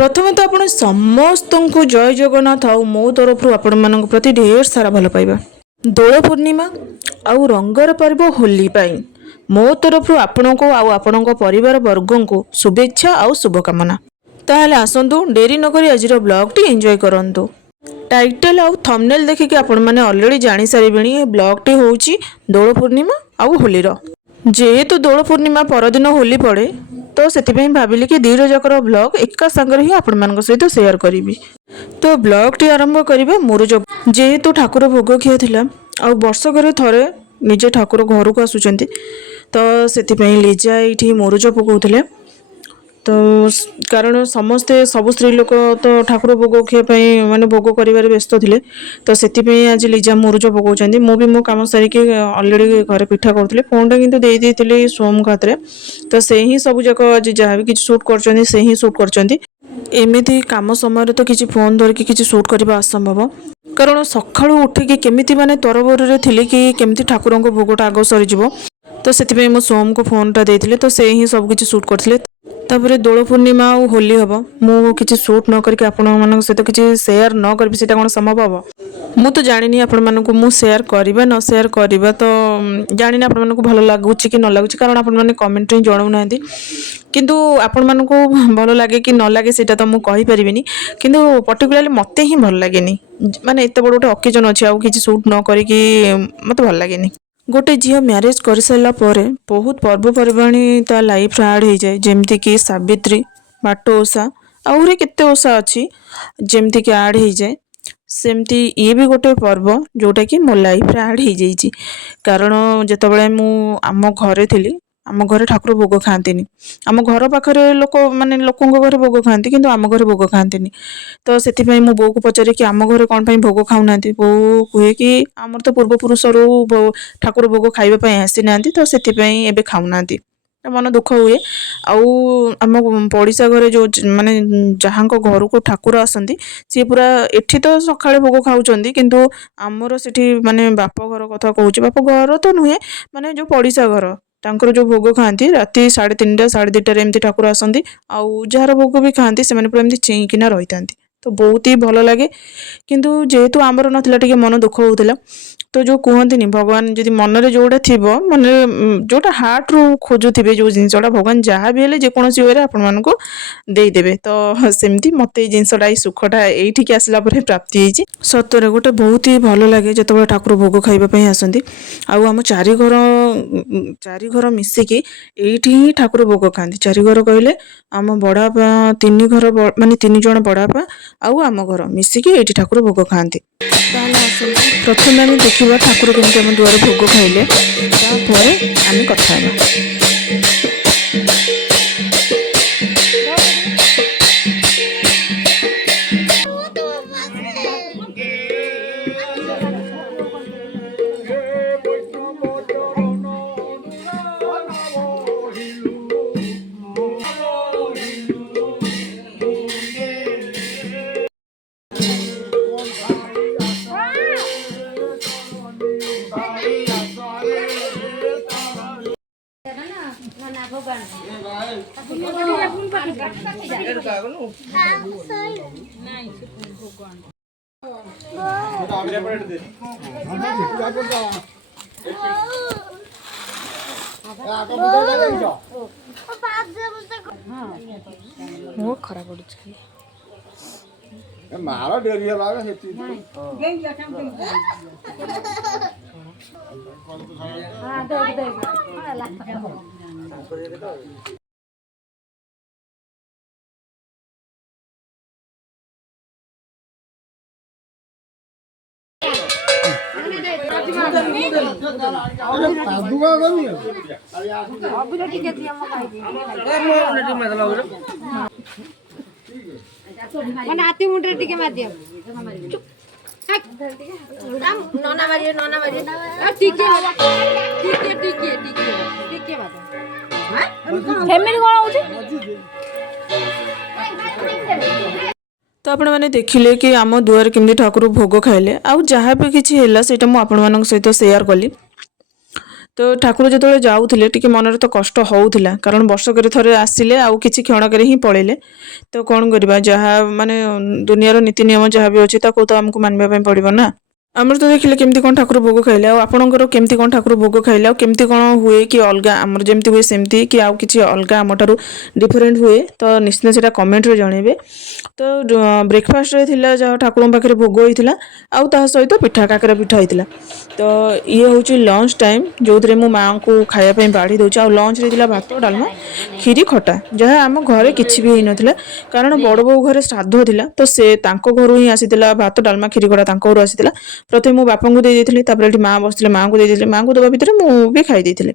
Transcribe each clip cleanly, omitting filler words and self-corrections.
प्रथमे तो आपण समस्त को जय जगन्नाथ आउ मो तरफ आपण मान प्रति ढेर सारा भल पाइबा। दोल पूर्णिमा आउ रंगर पर्व होली पाई मो तरफ आपण को आउ आपण परिवार वर्ग को शुभेच्छा आउ शुभकामना। ताहले आसंतु डेरी नकरी आज ब्लॉग टी एंजॉय करंतु। टाइटल आउ थंबनेल देखिके आपण माने ऑलरेडी जानि सारिबेनी ए ब्लॉग टी होउची दोल पूर्णिमा आउ होली रो। जेहेतु दोल पूर्णिमा परदिन होली पड़े तो से भाविली कि दुईर जाकर ब्लॉग एका सागर ही आपण मान सहित शेयर करी। तो ब्लॉग टी आरंभ करवा मुरुज। जेहेतु ठाकुर भोग खिया थिला आ वर्षकर थरे निजे ठाकुर घर को आसुचंती तो से लिजा ये मुरुज पकाउथिले। तो कारण समस्ते सब स्त्री लोक तो ठाकुर भोग खायापाई माने भोग कर व्यस्त थे तो से आज लिजा मुरुज पकाउछंती। मु भी मो काम सारिकी ऑलरेडी घरे पिठा करुले फोन किंतु दे देइतिली सोम हाथ में तो से ही सब जाक आज जहाँ भी किसी शूट कर से ही शूट कर एमती काम समय तो किसी फोन धरिकी किसी शूट करने असंभव कारण सकाळू उठिकी केमिति माने तरबरे थी कि केमिति ठाकुर भोगटा आग सरीज तो से मो सोम को फोनटा देते तो से ही सब किसी शूट करते। तापर दोल पूर्णिमा और होली हम मु किसी शूट न करके आपण मान सहित किसी शेयर न करी से कौन संभव हम मु तो जानी आपण मानक मु शेयर करवा न शेयर करवा तो जानी आपण मानक भल लगुच कि न लगुच कारण आपण मैंने कमेंट ही जनाऊ ना किंतु आपण मानक भल लगे कि न लगे से तो मुझे कहीपरि किंतु पर्टिकुलाली मते ही भल लगे माने एत बड़ गोटे अकेजन अच्छे आउ किसी शूट न करी मत भल लगे। गोटे झील म्यारेज कर सारा बहुत पर्वपर्वाणी ता लाइफ आड हो जाए जमती कि सावित्री बाट ओषा आहरी केते ओषा अच्छी जमती कि आड हो जाए सेमती ये भी गोटे पर्व जोटा कि मो लाइफ आड हो जाइए कारण जितेबाला मु आम घरे थी आम घरे ठाकुर भोग खाती आम घर पाखे लोक माने लोक घर भोग खाती किंतु आम घर भोग खाती तो से मो बो को पचारे कि आम घर कौन भोग खाऊना बो कहे कि आमर तो पूर्वपुरुष ठाकुर भोग खाइबापी आसी ना तो से खाऊना मन दुख हुए आम पड़िशा घरे जो माने जहाँ घर को ठाकुर आसती सी पूरा एठी तो सकाଳେ भोग खाऊँ किंतु आमर से माने बाप घर कथा कहूँ बाप घर तो नुहे माने जो पड़िशा घर तांकर जो भोग खाती राति 3:30 2:30 एमती ठाकुर आसती आउ जार भोग भी खाती से पूरा एमती चेईकिना रही था तो बहुत ही भल लगे किंतु जेहेतु आमर नाला टे मन दुख होता तो जो कहते भगवान जदि मनरे जोटा थी मन जोटा हार्ट रू खोजुवे जो जिनसा भगवान जहाँ भी जेकोसी वे आपदेवे तो सेमती मत जिनसा सुखटा ये आसला प्राप्ति होती सतरे गोटे बहुत ही भल लगे जो ठाकुर भोग खाइबापी आसती आम चारि घर मिसिकी एठी ही ठाकुर भोग खाती। चारि घर कहले आम बड़ापा 3 घर माने 3 जन बड़ापा आउ आम घर मिसिकी एठी ठाकुर भोग खाती। प्रथम आम देखा ठाकुर केमती आम दुआर भोग खाइले आम कथा खराब मारा डेरी है हेती हां दे मन हाथी मुंडरे टिके मार दियो नोना मारिए टिके टिके टिके टिके टिके बात हां फैमिली कोन होची तो आपण मैंने देखिले कि आम दुआर केमती ठाकुर भोग खाइले आउ जहाँ भी किसी है से आपण मान सहित शेयर कली ତ ଠାକୁର ଯେତେବେଳେ ଯାଉଥିଲେ ଟିକେ ମନରେ ତ କଷ୍ଟ ହେଉଥିଲା, କାରଣ ବର୍ଷକରେ ଥରେ ଆସିଲେ ଆଉ କିଛି କ୍ଷଣକରେ ହିଁ ପଳେଇଲେ। ତ କ'ଣ କରିବା, ଯାହା ମାନେ ଦୁନିଆର ନୀତି ନିୟମ ଯାହା ବି ଅଛି ତାକୁ ତ ଆମକୁ ମାନିବା ପାଇଁ ପଡ଼ିବ ନା। ଆମର ତ ଦେଖିଲେ କେମିତି କ'ଣ ଠାକୁର ଭୋଗ ଖାଇଲେ, ଆଉ ଆପଣଙ୍କର କେମିତି କ'ଣ ଠାକୁର ଭୋଗ ଖାଇଲେ, ଆଉ କେମିତି କ'ଣ ହୁଏ କି ଅଲଗା, ଆମର ଯେମିତି ହୁଏ ସେମିତି କି ଆଉ କିଛି ଅଲଗା ଆମଠାରୁ ଡିଫରେଣ୍ଟ ହୁଏ, ତ ନିଶ୍ଚିତ ସେଇଟା କମେଣ୍ଟରେ ଜଣେଇବେ। ତ ବ୍ରେକଫାଷ୍ଟରେ ଥିଲା ଯାହା ଠାକୁରଙ୍କ ପାଖରେ ଭୋଗ ହେଇଥିଲା, ଆଉ ତା ସହିତ ପିଠା, କାକରା ପିଠା ହେଇଥିଲା। ତ ଇଏ ହେଉଛି ଲଞ୍ଚ ଟାଇମ୍, ଯେଉଁଥିରେ ମୁଁ ମାଆଙ୍କୁ ଖାଇବା ପାଇଁ ବାଢ଼ି ଦେଉଛି। ଆଉ ଲଞ୍ଚରେ ଥିଲା ଭାତ, ଡାଲମା, କ୍ଷୀରି, ଖଟା, ଯାହା ଆମ ଘରେ କିଛି ବି ହେଇନଥିଲା, କାରଣ ବଡ଼ ବୋଉ ଘରେ ଶ୍ରାଦ୍ଧ ଥିଲା। ତ ସେ ତାଙ୍କ ଘରୁ ହିଁ ଆସିଥିଲା ଭାତ, ଡାଲମା, କ୍ଷୀରି, ଖଟା ତାଙ୍କ ଘରୁ ଆସିଥିଲା। ପ୍ରଥମେ ମୁଁ ବାପାଙ୍କୁ ଦେଇଥିଲି, ତାପରେ ଏଠି ମାଆ ବସିଥିଲେ ମାଆଙ୍କୁ ଦେଇଥିଲି, ମାଆଙ୍କୁ ଦେବା ଭିତରେ ମୁଁ ବି ଖାଇ ଦେଇଥିଲି।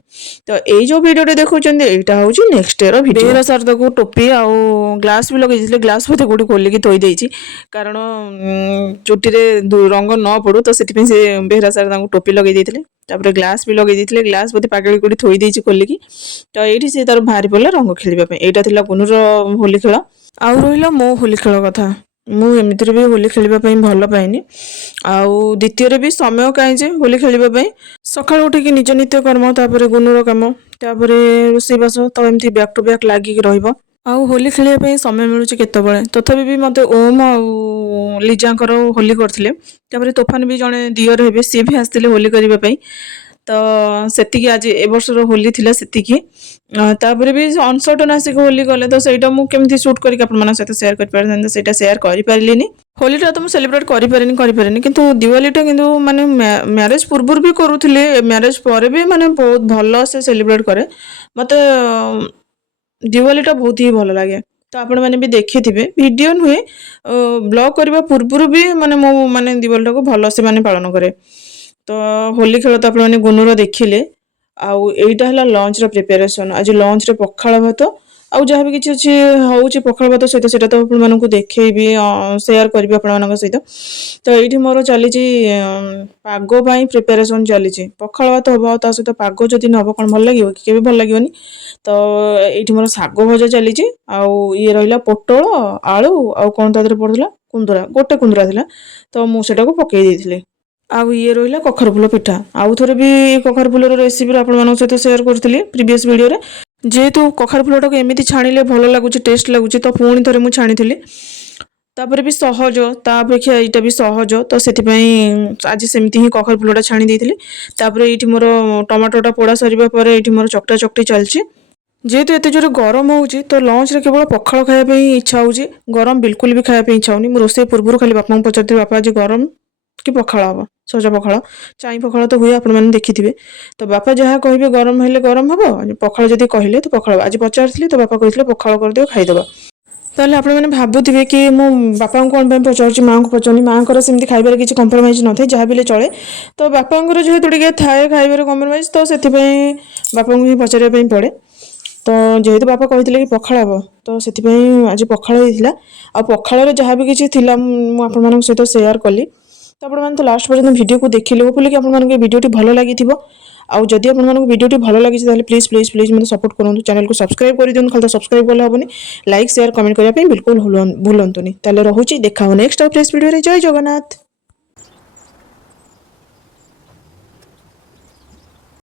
ତ ଏଇ ଯେଉଁ ଭିଡ଼ିଓଟା ଦେଖୁଛନ୍ତି ଏଇଟା ହେଉଛି ନେକ୍ସଟ ଡେର ଭିଡ଼ିଓ। ବେହେରା ସାର୍ ତାକୁ ଟୋପି ଆଉ ଗ୍ଲାସ୍ ବି ଲଗେଇ ଦେଇଥିଲେ, ଗ୍ଲାସ୍ ବୋଧେ କୋଉଠି ଖୋଲିକି ଥୋଇ ଦେଇଛି, କାରଣ ଚୁଟିରେ ରଙ୍ଗ ନ ପଡ଼ୁ, ତ ସେଥିପାଇଁ ସେ ବେହେରା ସାର୍ ତାଙ୍କୁ ଟୋପି ଲଗେଇ ଦେଇଥିଲେ। ତାପରେ ଗ୍ଲାସ୍ ବି ଲଗେଇ ଦେଇଥିଲେ, ଗ୍ଲାସ୍ ବୋଧେ ପାଗଳି କୋଉଠି ଥୋଇ ଦେଇଛି ଖୋଲିକି। ତ ଏଇଠି ସେ ତାର ବାହାରି ପଡ଼ିଲା ରଙ୍ଗ ଖେଳିବା ପାଇଁ। ଏଇଟା ଥିଲା ଗୁନୁର ହୋଲି ଖେଳ। ଆଉ ରହିଲା ମୋ ହୋଲି ଖେଳ କଥା, ମୁଁ ଏମିତିରେ ବି ହୋଲି ଖେଳିବା ପାଇଁ ଭଲ ପାଏନି, ଆଉ ଦ୍ୱିତୀୟରେ ବି ସମୟ କାହିଁ ଯେ ହୋଲି ଖେଳିବା ପାଇଁ। ସକାଳୁ ଉଠିକି ନିଜ ନିତ୍ୟକର୍ମ, ତାପରେ ଗୁନୁର କାମ, ତାପରେ ରୋଷେଇବାସ, ତ ଏମିତି ବ୍ୟାକ୍ ଟୁ ବ୍ୟାକ୍ ଲାଗିକି ରହିବ। ଆଉ ହୋଲି ଖେଳିବା ପାଇଁ ସମୟ ମିଳୁଛି କେତେବେଳେ। ତଥାପି ବି ମୋତେ ଓମ୍ ଆଉ ଲିଜାଙ୍କର ହୋଲି କରିଥିଲେ, ତାପରେ ତୋଫାନ ବି ଜଣେ ଦିଅର ହେବେ, ସିଏ ବି ଆସିଥିଲେ ହୋଲି କରିବା ପାଇଁ। ତ ସେତିକି ଆଜି ଏ ବର୍ଷର ହୋଲି ଥିଲା ସେତିକି। ତାପରେ ବି ଅନସଟନ ଆସିକି ହୋଲି କଲେ, ତ ସେଇଟା ମୁଁ କେମିତି ସୁଟ୍ କରିକି ଆପଣମାନଙ୍କ ସହିତ ସେୟାର କରିପାରିଥାନ୍ତି, ସେଇଟା ସେୟାର କରିପାରିଲିନି। ହୋଲିଟା ତ ମୁଁ ସେଲିବ୍ରେଟ୍ କରିପାରିନି, କିନ୍ତୁ ଦିୱାଲିଟା କିନ୍ତୁ ମାନେ ମ୍ୟାରେଜ ପୂର୍ବରୁ ବି କରୁଥିଲି, ମ୍ୟାରେଜ ପରେ ବି ମାନେ ବହୁତ ଭଲ ସେ ସେଲିବ୍ରେଟ୍ କରେ। ମୋତେ ଦିୱାଲିଟା ବହୁତ ହିଁ ଭଲ ଲାଗେ। ତ ଆପଣମାନେ ବି ଦେଖିଥିବେ, ଭିଡ଼ିଓ ନୁହେଁ, ବ୍ଲଗ କରିବା ପୂର୍ବରୁ ବି ମାନେ ମୁଁ ମାନେ ଦିୱାଲିଟାକୁ ଭଲସେ ମାନେ ପାଳନ କରେ। ତ ହୋଲି ଖେଳ ତ ଆପଣମାନେ ଗୁନୁର ଦେଖିଲେ। ଆଉ ଏଇଟା ହେଲା ଲଞ୍ଚର ପ୍ରିପାରେସନ୍। ଆଜି ଲଞ୍ଚରେ ପଖାଳ ଭାତ ଆଉ ଯାହା ବି କିଛି ଅଛି ହେଉଛି ପଖାଳ ଭାତ ସହିତ, ସେଇଟା ତ ଆପଣମାନଙ୍କୁ ଦେଖେଇବି, ସେୟାର କରିବି ଆପଣମାନଙ୍କ ସହିତ। ତ ଏଇଠି ମୋର ଚାଲିଛି ପାଗ ପାଇଁ ପ୍ରିପାରେସନ୍ ଚାଲିଛି। ପଖାଳ ଭାତ ହେବ, ଆଉ ତା ସହିତ ପାଗ ଯଦି ନ ହେବ କ'ଣ ଭଲ ଲାଗିବ କି? କେବେ ଭଲ ଲାଗିବନି। ତ ଏଇଠି ମୋର ଶାଗ ଭଜା ଚାଲିଛି, ଆଉ ଇଏ ରହିଲା ପୋଟଳ, ଆଳୁ, ଆଉ କ'ଣ ତା ଦେହରେ ପଡ଼ୁଥିଲା କୁନ୍ଦୁରା, ଗୋଟେ କୁନ୍ଦୁରା ଥିଲା, ତ ମୁଁ ସେଟାକୁ ପକେଇ ଦେଇଥିଲି। ଆଉ ଇଏ ରହିଲା କଖାରୁ ଫୁଲ ପିଠା। ଆଉ ଥରେ ବି କଖାରୁ ଫୁଲର ରେସିପିରେ ଆପଣମାନଙ୍କ ସହିତ ସେୟାର କରିଥିଲି ପ୍ରିଭିୟସ୍ ଭିଡ଼ିଓରେ। ଯେହେତୁ କଖାରୁ ଫୁଲଟାକୁ ଏମିତି ଛାଣିଲେ ଭଲ ଲାଗୁଛି, ଟେଷ୍ଟ ଲାଗୁଛି, ତ ପୁଣି ଥରେ ମୁଁ ଛାଣିଥିଲି। ତାପରେ ବି ସହଜ, ତା ଅପେକ୍ଷା ଏଇଟା ବି ସହଜ, ତ ସେଥିପାଇଁ ଆଜି ସେମିତି ହିଁ କଖାରୁ ଫୁଲଟା ଛାଣି ଦେଇଥିଲି। ତାପରେ ଏଇଠି ମୋର ଟମାଟୋଟା ପୋଡ଼ା ସରିବା ପରେ ଏଇଠି ମୋର ଚକଟା ଚକଟି ଚାଲିଛି। ଯେହେତୁ ଏତେ ଜୋରେ ଗରମ ହେଉଛି, ତ ଲଞ୍ଚରେ କେବଳ ପଖାଳ ଖାଇବା ପାଇଁ ଇଚ୍ଛା ହେଉଛି, ଗରମ ବିଲକୁଲ ବି ଖାଇବା ପାଇଁ ଇଚ୍ଛା ହେଉନି। ମୁଁ ରୋଷେଇ ପୂର୍ବରୁ ଖାଲି ବାପାଙ୍କୁ ପଚାରିଥିଲି, ବାପା ଆଜି ଗରମ କି ପଖାଳ ହେବ, ସଜ ପଖାଳ, ଚାଇଁ ପଖାଳ ତ ହୁଏ, ଆପଣମାନେ ଦେଖିଥିବେ। ତ ବାପା ଯାହା କହିବେ ଗରମ ହେଲେ ଗରମ ହେବ, ପଖାଳ ଯଦି କହିଲେ ତ ପଖାଳ। ଆଜି ପଚାରିଥିଲି ତ ବାପା କହିଥିଲେ ପଖାଳ କରିଦିଅ ଖାଇଦେବା। ତାହେଲେ ଆପଣମାନେ ଭାବୁଥିବେ କି ମୁଁ ବାପାଙ୍କୁ କ'ଣ ପାଇଁ ପଚାରୁଛି, ମାଆଙ୍କୁ ପଚାରୁନି। ମାଆଙ୍କର ସେମିତି ଖାଇବାରେ କିଛି କମ୍ପ୍ରମାଇଜ୍ ନଥାଏ, ଯାହା ବି ହେଲେ ଚଳେ। ତ ବାପାଙ୍କର ଯେହେତୁ ଟିକେ ଥାଏ ଖାଇବାରେ କମ୍ପ୍ରମାଇଜ୍, ତ ସେଥିପାଇଁ ବାପାଙ୍କୁ ହିଁ ପଚାରିବା ପାଇଁ ପଡ଼େ। ତ ଯେହେତୁ ବାପା କହିଥିଲେ କି ପଖାଳ ହେବ, ତ ସେଥିପାଇଁ ଆଜି ପଖାଳ ହେଇଥିଲା। ଆଉ ପଖାଳରେ ଯାହା ବି କିଛି ଥିଲା ମୁଁ ଆପଣମାନଙ୍କ ସହିତ ସେୟାର କଲି। ତ ଆପଣମାନେ ତ ଲାଷ୍ଟ ପର୍ଯ୍ୟନ୍ତ ଭିଡ଼ିଓକୁ ଦେଖିଲେ, ବୋଲିକି ଆପଣମାନଙ୍କୁ ଏ ଭିଡ଼ିଓଟି ଭଲ ଲାଗିଥିବ। ଆଉ ଯଦି ଆପଣମାନଙ୍କୁ ଭିଡ଼ିଓଟି ଭଲ ଲାଗିଛି, ତାହେଲେ ପ୍ଲିଜ୍ ମୋତେ ସପୋର୍ଟ କରନ୍ତୁ, ଚ୍ୟାନେଲକୁ ସବସ୍କ୍ରାଇବ୍ କରିଦିଅନ୍ତୁ। ଖାଲି ତ ସବସ୍କ୍ରାଇବ୍ କଲେ ହେବନି, ଲାଇକ୍, ସେୟାର, କମେଣ୍ଟ କରିବା ପାଇଁ ବିଲକୁଲ ଭୁଲନ୍ତୁନି। ତାହେଲେ ରହୁଛି, ଦେଖା ହେବ ନେକ୍ସଟ ଆଉ ଫ୍ରେଶ୍ ଭିଡ଼ିଓରେ। ଜୟ ଜଗନ୍ନାଥ।